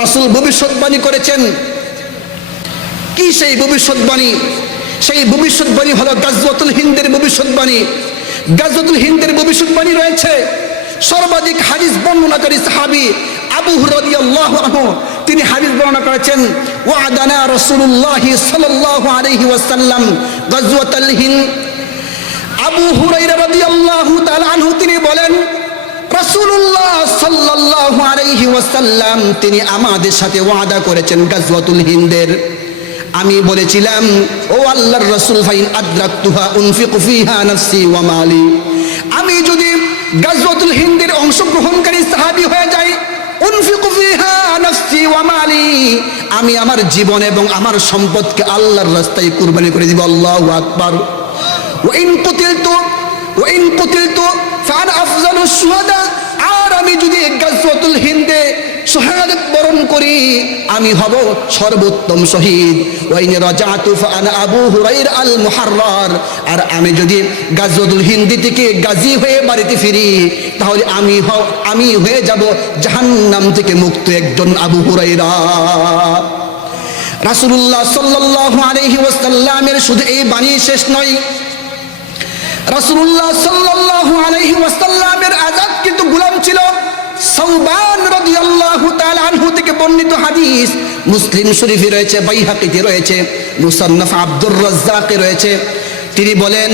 রাসূল ভবিষ্যৎবাণী করেছেন। কি সেই ভবিষ্যৎবাণী? সেই ভবিষ্যৎবাণী হলো গাজওয়াতুল হিন্দের ভবিষ্যৎবাণী। গাজওয়াতুল হিন্দের ভবিষ্যৎবাণী রয়েছে। সর্বাধিক হাদিস বর্ণনাকারী সাহাবী আবু হুরায়রা রাদিয়াল্লাহু আনহু তিনি হাদিস বর্ণনা করেছেন, ওয়াদানা রাসূলুল্লাহ সাল্লাল্লাহু আলাইহি ওয়াসাল্লাম গাজওয়াতুল হিন্দ। আবু হুরায়রা রাদিয়াল্লাহু তাআলা আনহু তিনি বলেন, রাসূলুল্লাহ সাল্লাল্লাহু আলাইহি ওয়াসাল্লাম তিনি আমাদের সাথে ওয়াদা করেছেন গাজওয়াতুল হিন্দের। আমি বলেছিলাম, ও আল্লাহর রাসূল, ফাইন আদরাকতুহা উনফিকু ফিহা নাফসি ওয়া মালি, আমি যদি গাজওয়াতুল হিন্দের অংশগ্রহণকারী সাহাবী হয়ে যাই, উনফিকু ফিহা নাফসি ওয়া মালি, আমি আমার জীবন এবং আমার সম্পদকে আল্লাহর রাস্তায় কুরবানি করে দিব। আল্লাহু আকবার। ওয়া ইন কুতিলতু ফাআনা আফজালুশ শুহাদা, আর আমি যদি গাজওয়াতুল হিন্দে শাহাদাত বরণ করি, আমি হব সর্বোত্তম শহীদ। ওয়া ইন রাজাতু ফাআনা আবু হুরায়রা আল মুহাররার, আর আমি যদি গাজওয়াতুল হিন্দ থেকে গাজী হয়ে বাড়িতে ফিরি, তাহলে আমি হয়ে যাব জাহান্নাম থেকে মুক্ত একজন আবু হুরায়রা। রাসূলুল্লাহ সাল্লাল্লাহু আলাইহি ওয়াসাল্লামের শুধু এই বাণী শেষ নয়, রাসূলুল্লাহ সাল্লাল্লাহু আলাইহি ওয়াসাল্লামের আজাদ কিন্তু গোলাম ছিল। সাওবান রাদিয়াল্লাহু তাআলা আনহু থেকে বর্ণিত হাদিস মুসলিম শরীফে রয়েছে, বাইহাকিতে রয়েছে, মুসান্নাফ আব্দুর রাজ্জাকে রয়েছে। তিনি বলেন,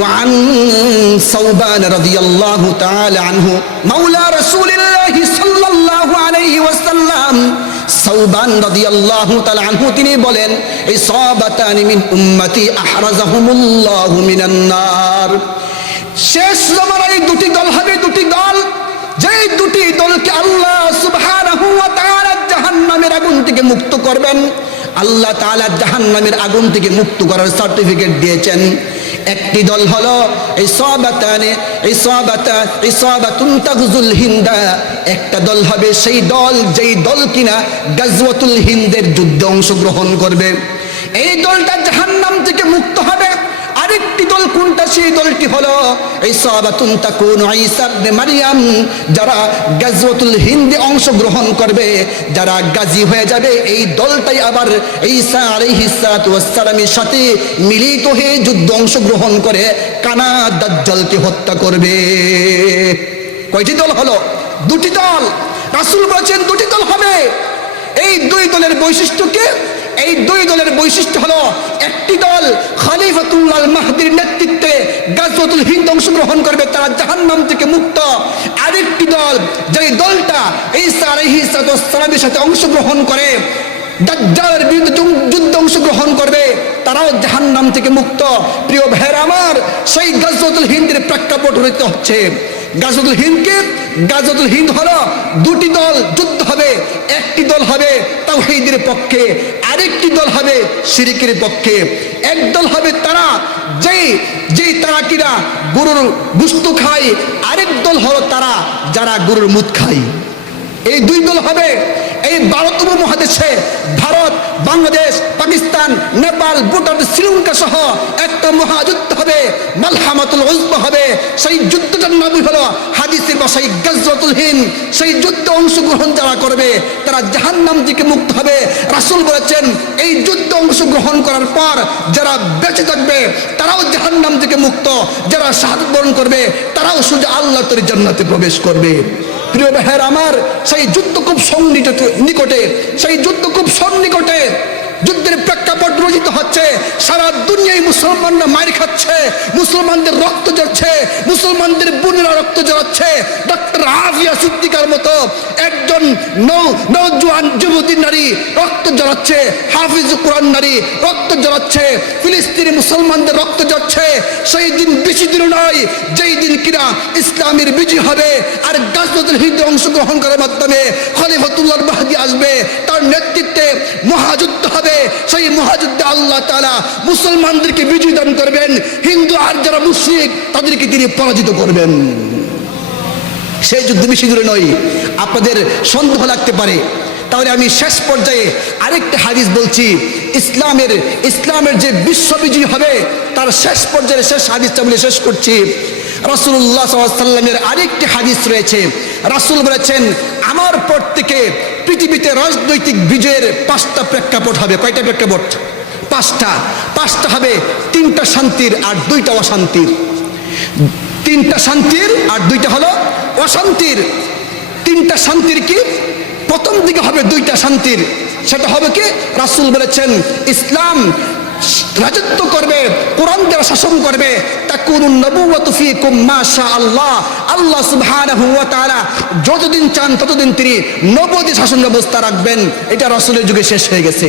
ওয়ান সাওবান রাদিয়াল্লাহু তাআলা আনহু মাওলা রাসূলিল্লাহি সাল্লাল্লাহু আলাইহি ওয়াসাল্লাম, সাওবান রাদিয়াল্লাহু তাআলা আনহু তিনি বলেন, ইসাবাতানি মিন উম্মতি আহরাজাহুমুল্লাহু মিনান নার, শেষ জামানায় দুটি দল হবে, দুটি দল, যেই দুটি দলকে আল্লাহ সুবহানাহু ওয়া তাআলা জাহান্নামের আগুন থেকে মুক্ত করবেন। আল্লাহ তাআলা জাহান্নামের আগুন থেকে মুক্ত করার সার্টিফিকেট দিয়েছেন। একটি দল হলো ইসাবাতুন তাগজুল হিন্দা, একটা দল হবে সেই দল যেই দল কিনা গাজওয়াতুল হিন্দের যুদ্ধে অংশগ্রহণ করবে। এই দলটা জাহান্নাম থেকে মুক্ত হবে। আরেকটি দল কোনটা? সেই দলটি হলো ইসাবাতুন তাকুনু ঈসা ইবনে মারইয়াম, যারা গাজওয়াতুল হিন্দে অংশগ্রহণ করবে, যারা গাজী হয়ে যাবে, এই দলটাই আবার ঈসা আলাইহিস সালাতু ওয়াস সালামের সাথে মিলিত হয়ে যুদ্ধ অংশগ্রহণ করে কানা দাজ্জালকে হত্যা করবে। কয়টি দল হলো? দুটি দল। রাসূল বলেছেন দুটি দল হবে। এই দুই দলের বৈশিষ্ট্য কি? এই দুই দলের বৈশিষ্ট্য হলো, একটি দল খলিফাতুল্লাহ মাহদির নেতৃত্বে গাজওয়াতুল হিন্দ অংশগ্রহণ করবে, তারা জাহান্নাম থেকে মুক্ত। আরেকটি দল, যেই দলটা ঈসা আলাইহিস সালামের সাথে অংশগ্রহণ করে দাজ্জালের বিরুদ্ধে যুদ্ধে অংশগ্রহণ করবে, তারাও জাহান্নাম থেকে মুক্ত। প্রিয় ভাইরা আমার, সেই গাজওয়াতুল হিন্দের প্রেক্ষাপট হতে হচ্ছে গাজওয়াতুল হিন্দ হলো দুটি দল যুদ্ধ হবে। একটি দল হবে তাওহীদের পক্ষে, আরেকটি দল হবে শিরকের পক্ষে। এক দল হবে তারা যেই তারা কিনা গরুর গোশত খায়, আরেক দল হলো তারা যারা গরুর মুত খায়। এই দুই দল হবে। এই ভারত উপমহাদেশে ভারত, বাংলাদেশ, পাকিস্তান, নেপাল, ভুটান, শ্রীলঙ্কা সহ একটা মহাযুদ্ধ হবে, মালহামাতুল উজমা হবে। সেই যুদ্ধটার নামই হলো হাদিসের ভাষায় গাজওয়াতুল হিন্দ। সেই যুদ্ধে অংশগ্রহণ যারা করবে তারা জাহান্নাম থেকে মুক্ত হবে। রাসূল বলেছেন, এই যুদ্ধে অংশগ্রহণ করার পর যারা বেঁচে থাকবে তারাও জাহান্নাম থেকে মুক্ত, যারা শাহাদাত বরণ করবে তারাও সোজা আল্লাহর তৈরি জান্নাতে প্রবেশ করবে। প্রিয় ভাইয়ের আমার, সেই যুদ্ধ খুব নিকটে, সেই যুদ্ধ খুব সন্নিকটে। যুদ্ধের প্রেক্ষাপট রচিত হচ্ছে, সারা দুনিয়ায় মুসলমানরা মার খাচ্ছে, মুসলমানদের রক্ত ঝরছে, মুসলমানদের বোনেরা রক্ত ঝরাচ্ছে। ডক্টর আফিয়া সিদ্দিকার মতো একজন নওজোয়ান যুবতী নারী রক্ত ঝরাচ্ছে, হাফিজ কোরআন নারী রক্ত ঝরাচ্ছে, ফিলিস্তিনি মুসলমানদের রক্ত ঝরছে। সেই দিন বেশি দিন নয়, যেই দিন কিনা ইসলামের বিজয় হবে আর গাজওয়াতুল হিন্দে অংশগ্রহণ করার মাধ্যমে খলিফাতুল্লাহ মাহদী আসবে, তার নেতৃত্বে মহাযুদ্ধ হবে। সেই মহাযুদ্ধে আল্লাহ তাআলা মুসলমানদেরকে বিজয় দান করবেন, হিন্দু আর যারা মুশরিক তাদেরকে তিনি পরাজিত করবেন। সেই যুদ্ধ বেশি দূরে নয়। আপনাদের সন্দেহ লাগতে পারে, তাহলে আমি শেষ পর্যায়ে আরেকটা হাদিস বলছি। ইসলামের যে বিশ্ববিজয় হবে তার শেষ পর্যায়ে শেষ হাদিসটা বলে শেষ করছি। রাসূলুল্লাহ সাল্লাল্লাহু আলাইহি ওয়াসাল্লামের আরেকটি হাদিস রয়েছে। রাসূল বলেছেন, আমার পর থেকে পৃথিবীতে রাজনৈতিক বিজয়ের 5টা প্রেক্ষাপট হবে। কয়টা প্রেক্ষাপট? 5টা হবে। 3টা শান্তির আর 2টা অশান্তির। 3টা শান্তির আর 2টা হলো অশান্তির। 3টা শান্তির কি? প্রথম দিকে হবে 2টা শান্তির। সেটা হবে কি? রাসূল বলেছেন ইসলাম রাজত্ব করবে, কোরআন দ্বারা শাসন করবে। তাকুনুন নবুওয়াতু ফীকুম মাশা আল্লাহ। আল্লাহ সুবহানাহু ওয়া তাআলা যতদিন চান ততদিন তিনি নবুয়তি শাসন ব্যবস্থা রাখবেন। এটা রাসূলের যুগে শেষ হয়ে গেছে।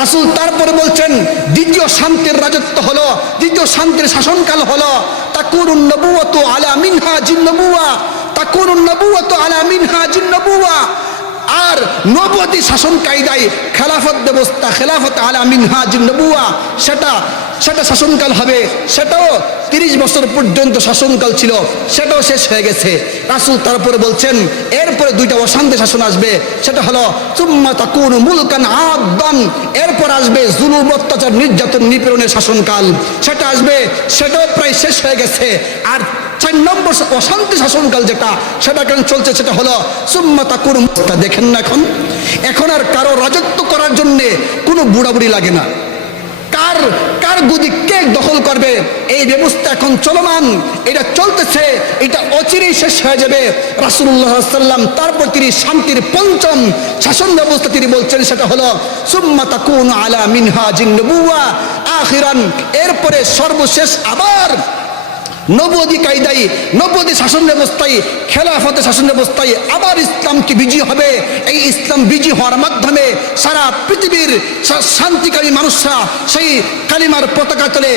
রাসূল তারপরে বলছেন দ্বিতীয় শান্তির রাজত্ব হলো, দ্বিতীয় শান্তির শাসনকাল হলো তাকুনুন নবুওয়াতু আলা মিনহাজিন নবুওয়া। তাকুনুন নবুওয়াতু আলা মিনহাজিন নবুওয়া। আর নবুয়তি শাসন কায়দায় খেলাফত ব্যবস্থা, খেলাফত আলা মিনহাজিন নবুওয়া, সেটা শাসনকাল হবে। সেটাও 30 বছর পর্যন্ত শাসনকাল ছিল, সেটাও শেষ হয়ে গেছে। রাসূল তারপরে বলছেন এরপরে 2টা অশান্তি শাসন আসবে। সেটা হলো সুম্মা তাকুনু মুলকান আদান। এরপর আসবে জুলুম, অত্যাচার, নির্যাতন, নিপীড়নের শাসনকাল। সেটা আসবে, সেটাও প্রায় শেষ হয়ে গেছে। আর 4 নম্বর অশান্তি শাসনকাল যেটা, সেটা কেন চলছে, সেটা হলো সুম্মা তাকুনু। দেখেন না এখন আর কারো রাজত্ব করার জন্য কোনো বুড়াবুড়ি লাগে না। কার গদি কে দখল করবে এই ব্যবস্থা এখন চলমান, এটা চলতেছে, এটা অচিরেই শেষ হয়ে যাবে। রাসূলুল্লাহ সাল্লাল্লাহু আলাইহি ওয়াসাল্লাম তারপর তিনি শান্তির 5ম শাসন ব্যবস্থা তিনি বলছেন, সেটা হলো সুম্মা তাকুনু আলা মিনহাজিন নবুওয়া আখিরান। এরপরে সর্বশেষ আবার নবুয়তি কায়দায়, নবুয়তি শাসন ব্যবস্থায়, খেলাফতের শাসন ব্যবস্থায় আবার ইসলামকে বিজয়ী হবে। এই ইসলাম বিজয়ী হওয়ার মাধ্যমে সারা পৃথিবীর শান্তিকামী মানুষরা সেই কালিমার পতাকা তলে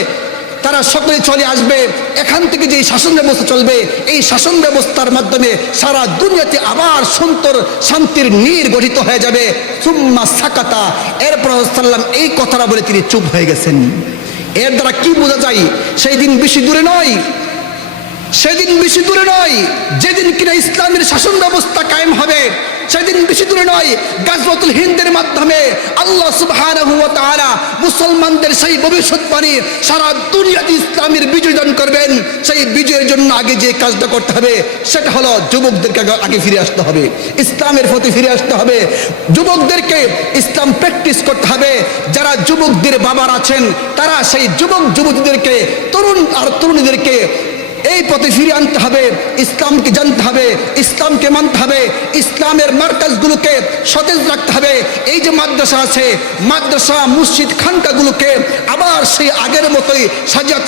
তারা সকলে চলে আসবে। এখান থেকে যে শাসন ব্যবস্থা চলবে, এই শাসন ব্যবস্থার মাধ্যমে সারা দুনিয়াতে আবার সুন্দর শান্তির নীড় গঠিত হয়ে যাবে। সুম্মা সাকাতা। এরপর সাল্লাম এই কথাটা বলে তিনি চুপ হয়ে গেছেন। এর দ্বারা কি বোঝা যায়? সেই দিন বেশি দূরে নয়, সেদিন বেশি দূরে নয় যেদিন কিনা ইসলামের শাসন ব্যবস্থা কায়েম হবে। সেদিন বেশি দূরে নয়, গাজওয়াতুল হিন্দের মাধ্যমে আল্লাহ সুবহানাহু ওয়া তাআলা মুসলমানদের সেই ভবিষ্যৎবাণী সারা দুনিয়াতে ইসলামের বিজয় দান করবেন। সেই বিজয়ের জন্য আগে যে কাজটা করতে হবে সেটা হলো যুবকদেরকে আগে ফিরে আসতে হবে, ইসলামের প্রতি ফিরে আসতে হবে। যুবকদেরকে ইসলাম প্র্যাকটিস করতে হবে। যারা যুবকদের বাবার আছেন তারা সেই যুবক যুবতীদেরকে, তরুণ আর তরুণীদেরকে এই পথে ফিরে আনতে হবে। ইসলামকে জানতে হবে, ইসলামকে মানতে হবে, ইসলামের মার্কাজগুলোকে সতেজ রাখতে হবে। এই যে মাদ্রাসা আছে, মাদ্রাসা, মসজিদ, খানকাগুলোকে আবার সেই আগের মতোই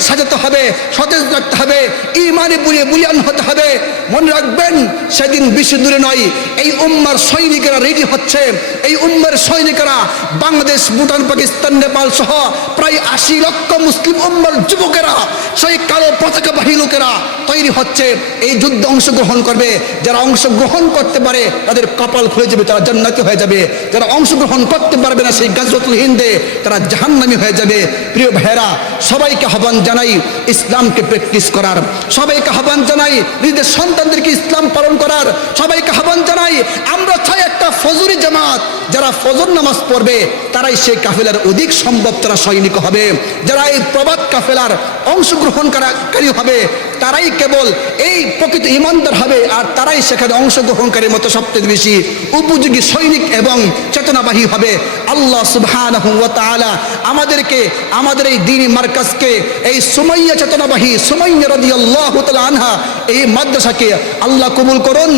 সাজাতে হবে, সতেজ রাখতে হবে, ইমানে বুলিয়ান হতে হবে। মনে রাখবেন সেদিন বেশি দূরে নয়, এই উম্মার সৈনিকেরা রেডি হচ্ছে। এই উম্মার সৈনিকেরা বাংলাদেশ, ভুটান, পাকিস্তান, নেপাল সহ প্রায় 80 লক্ষ মুসলিম উম্মার যুবকেরা, সেই কালো পতাকাবাহী লোকেরা তৈরি হচ্ছে, এই যুদ্ধে অংশগ্রহণ করবে। যারা অংশগ্রহণ করতে পারে তাদের কপাল খুলে যাবে, তারা জান্নাতি হয়ে যাবে। যারা অংশগ্রহণ করতে পারবে না সেই গাজওয়াতুল হিন্দে, তারা জাহান্নামী হয়ে যাবে। প্রিয় ভাইয়েরা, সবাইকে আহ্বান জানাই ইসলামকে প্র্যাকটিস করার, সবাইকে আহ্বান জানাই নিজেদের সন্তানদেরকে ইসলাম পালন করার, সবাইকে আহ্বান জানাই আমরা চাই একটা ফজরি জামাত। যারা ফজর নামাজ পড়বে তারাই সেই কাফেলার অধিক সম্ভব তারা সৈনিক হবে। যারা এই প্রবাদ কাফেলার অংশগ্রহণকারী হবে তারাই কেবল এই প্রকৃত ইমানদার হবে, আর তারাই সেখানে অংশগ্রহণকারীর মতো সবচেয়ে বেশি উপযোগী সৈনিক এবং চেতনাবাহী হবে। আল্লাহ সুবহানাহু ওয়া তাআলা আমাদেরকে, আমাদের এই দ্বীনি মার্কাজকে, এই সুমাইয়া চেতনাবাহী, সুমাইয়া রাদিয়াল্লাহু তাআলা আনহা, এই মাদ্রাসাকে আল্লাহ কবুল করুন।